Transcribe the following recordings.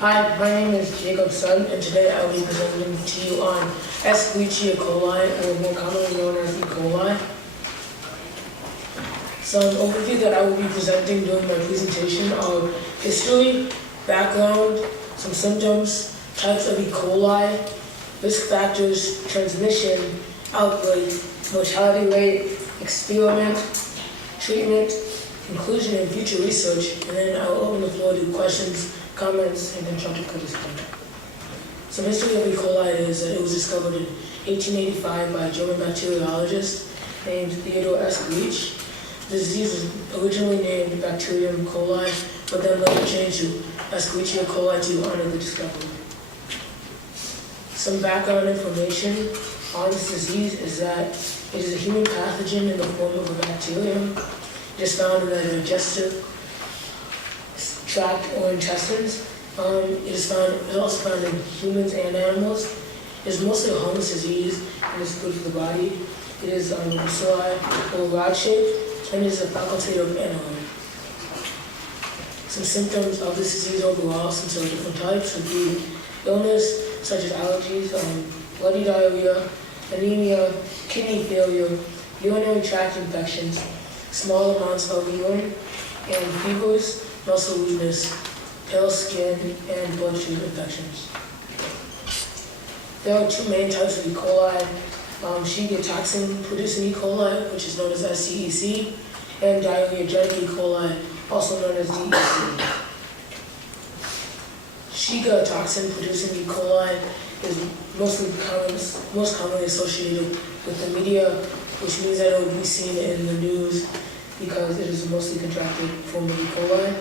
Hi, my name is Jakob Sutton, and today I will be presenting to you on Escherichia coli, or more commonly known as E. coli. Some overview that I will be presenting during my presentation are history, background, some symptoms, types of E. coli, risk factors, transmission, outbreak, mortality rate, experiment, treatment, conclusion, and future research, and then I will open the floor to questions, comments, and then Dr. discussion. Some history of E. coli is that it was discovered in 1885 by a German bacteriologist named Theodor S. Leach. The disease was originally named Bacterium coli, but then later changed to Escherichia coli to honor the discovery. Some background information on this disease is that it is a human pathogen in the form of a bacterium. It is found in the digestive tract or intestines. It is also found in humans and animals. It is mostly a harmless disease and is good for the body. It is bacilli or rod-shaped, and it is a facultative anaerobe. Some symptoms of this disease overall, since there are different types, would be illness such as allergies, bloody diarrhea, anemia, kidney failure, urinary tract infections, small amounts of urine, and fevers, muscle weakness, pale skin, and bloodstream infections. There are two main types of E. coli. Shiga toxin-producing E. coli, which is known as STEC, and diarrhea-genic E. coli, also known as DEC. Shiga toxin-producing E. coli is most commonly associated with the media, which means that it would be seen in the news because it is a mostly contracted form of E. coli.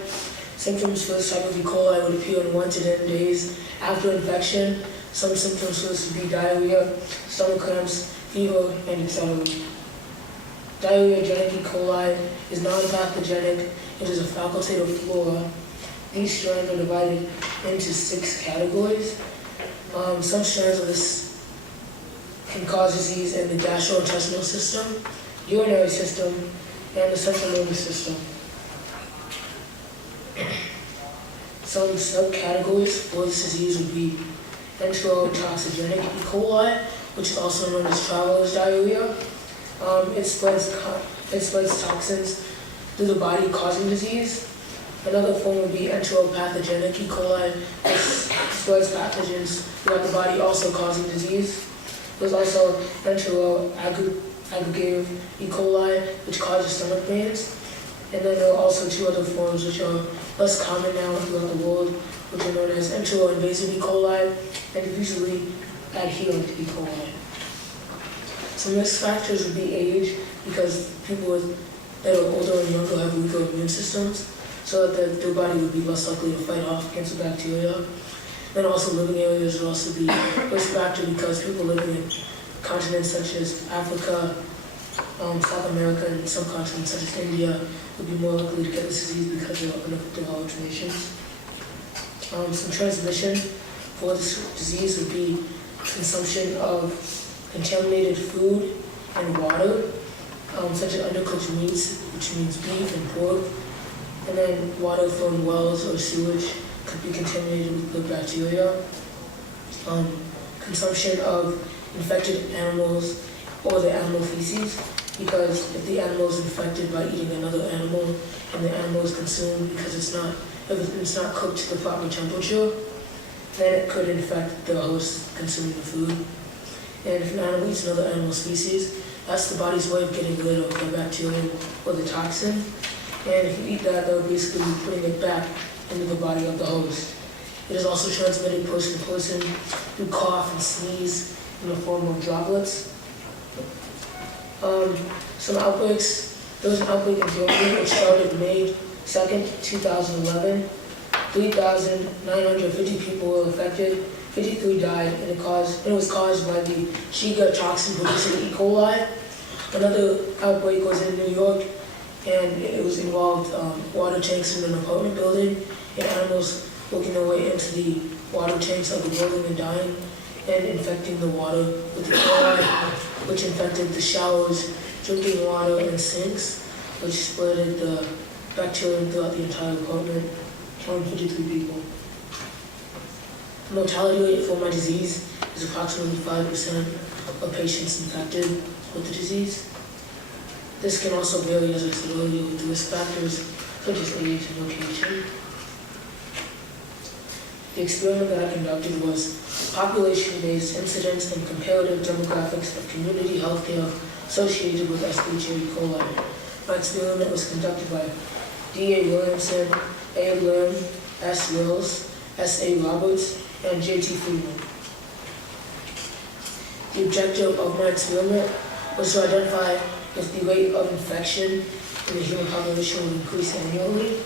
Symptoms for this type of E. coli would appear in 1 to 10 days after infection. Some symptoms for this would be diarrhea, stomach cramps, fever, and etc. Diarrhea-genic E. coli is non-pathogenic. It is a facultative flora. These strands are divided into 6 categories. Some strands of this can cause disease in the gastrointestinal system, urinary system, and the central nervous system. Some subcategories for this disease would be enterotoxigenic E. coli, which is also known as traveler's diarrhea. It spreads toxins through the body, causing disease. Another form would be enteropathogenic E. coli, which spreads pathogens throughout the body, also causing disease. There's also enteroaggregative E. coli, which causes stomach pains. And then there are also 2 other forms which are less common now throughout the world, which are known as enteroinvasive E. coli and usually adherent E. coli. Some risk factors would be age, because people that are older and younger have weaker immune systems, so that their body would be less likely to fight off against the bacteria. Then also living areas would also be a risk factor, because people living in continents such as Africa, South America, and some continents such as India would be more likely to get this disease because they are underdeveloped nations. Some transmission for this disease would be consumption of contaminated food and water, such as undercooked meats, which means beef and pork, and then water from wells or sewage could be contaminated with good bacteria. Consumption of infected animals or the animal feces, because if the animal is infected by eating another animal and the animal is consumed because if it's not cooked to the proper temperature, then it could infect the host consuming the food. And if an animal eats another animal species, that's the body's way of getting rid of the bacterium or the toxin. And if you eat that, that would basically be putting it back into the body of the host. It is also transmitted person to person through cough and sneeze in the form of droplets. Some outbreaks. There was an outbreak in Germany which started May 2nd, 2011. 3,950 people were affected. 53 died, and it was caused by the Shiga toxin-producing E. coli. Another outbreak was in New York, and it was involved water tanks in an apartment building, and animals working their way into the water tanks of the building and dying, and infecting the water with E. coli, which infected the showers, drinking water, and sinks, which spread the bacterium throughout the entire apartment, killing 53 people. The mortality rate for my disease is approximately 5% of patients infected with the disease. This can also vary, as I said earlier, with the risk factors such as age and location. The experiment that I conducted was population-based incidence and comparative demographics of community healthcare associated with Escherichia coli. My experiment was conducted by D.A. Williamson, A. Lim, S. Wills, S.A. Roberts, and J.T. Freeman. The objective of my experiment was to identify if the rate of infection in the human population would increase annually.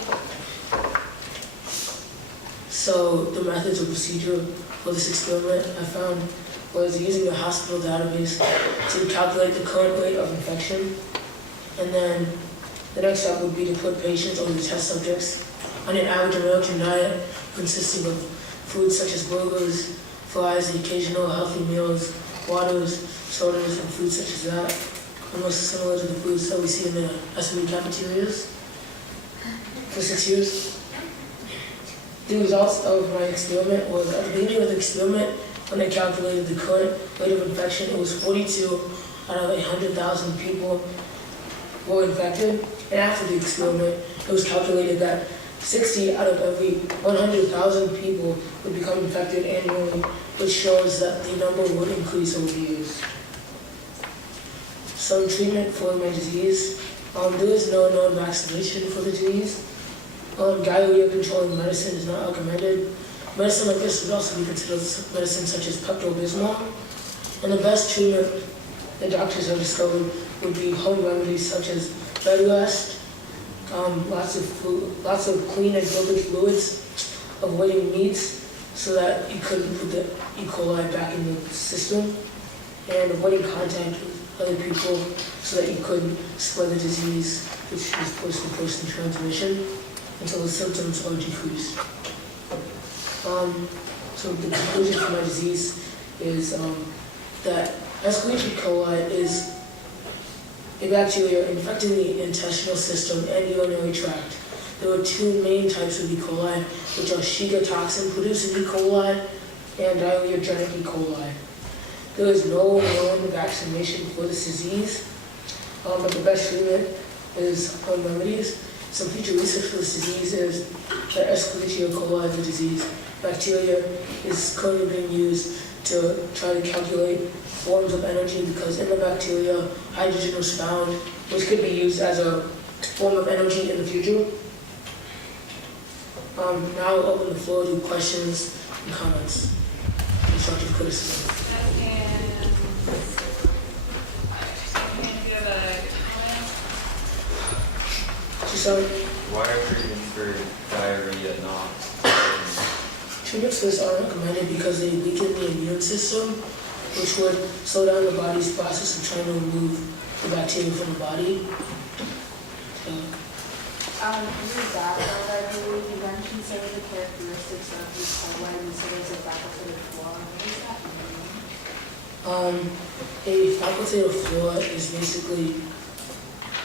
So the methods of procedure for this experiment I found was using a hospital database to calculate the current rate of infection. And then the next step would be to put patients or the test subjects on an average American diet consisting of foods such as burgers, fries, the occasional healthy meals, waters, sodas, and foods such as that, almost similar to the foods that we see in the SME cafeterias for 6 years. The results of my experiment was at the beginning of the experiment, when I calculated the current rate of infection, it was 42 out of 100,000 people were infected. And after the experiment, it was calculated that 60 out of every 100,000 people would become infected annually, which shows that the number would increase over the years. Some treatment for my disease. There is no known vaccination for the disease. Diarrhea controlling medicine is not recommended. Medicine like this would also be considered medicine such as Pepto-Bismol. And the best treatment that doctors have discovered would be home remedies such as bed rest, lots of clean and filtered fluids, avoiding meats so that you couldn't put the E. coli back in the system, and avoiding contact with other people so that you couldn't spread the disease, which is person-to-person transmission, until the symptoms are decreased. So the conclusion for my disease is that Escherichia coli is a bacteria infecting the intestinal system and urinary tract. There are two main types of E. coli, which are Shiga toxin-producing E. coli and diarrheogenic E. coli. There is no known vaccination for this disease, but the best treatment is home remedies. Some future research for this disease is that Escherichia coli, the disease bacteria, is currently being used to try to calculate forms of energy, because in the bacteria, hydrogen was found, which could be used as a form of energy in the future. Now I'll open the floor to questions and comments, constructive criticism. Why are treatments for diarrhea not? Treatments for this aren't recommended because they weaken the immune system, which would slow down the body's process of trying to remove the bacteria from the body. Your dad, I believe you mentioned some of the characteristics of E. coli and so there's a facultative flora. What does that mean? A facultative flora is basically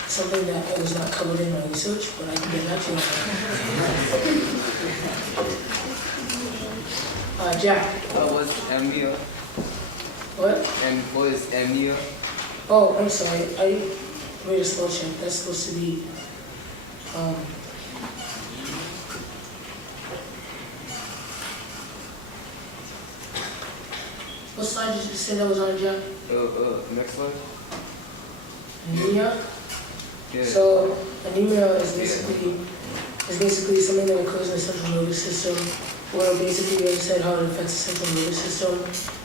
something that I was not covered in my research, but I can get back to you on that. Jack. What was emia? What? And what is emia? Oh, I'm sorry. I made a spell check. That's supposed to be what slide did you say that was on, Jack? Next slide. Anemia? Yeah. So anemia is basically something that occurs in the central nervous system, where basically we understand how it affects the central nervous system.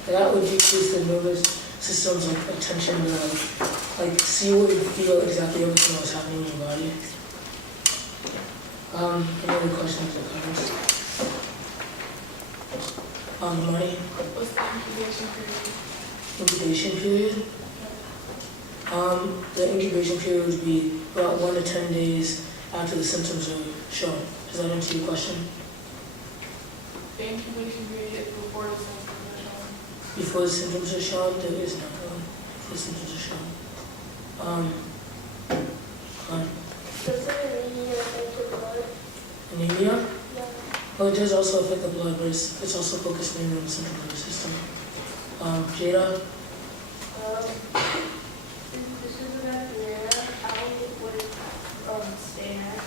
And that would decrease the nervous system's attention to see what you feel exactly everything that's happening in your body. Any other questions or comments? Money? What's the incubation period? Incubation period? The incubation period would be about 1 to 10 days after the symptoms are shown. Does that answer your question? The incubation period before the symptoms are shown. Before the symptoms are shown, there is not one. Before the symptoms are shown. Does anemia affect the blood? Anemia? Yeah. Well, it does also affect the blood, but it's also focused mainly on the central nervous system. Jada? Since this is a bacteria, how would it stay there?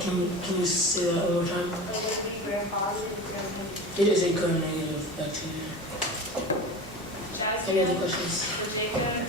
Can you say that one more time? Like, would it be gram-positive, gram-negative? It is a gram-negative bacteria. Any other questions? For Jacob,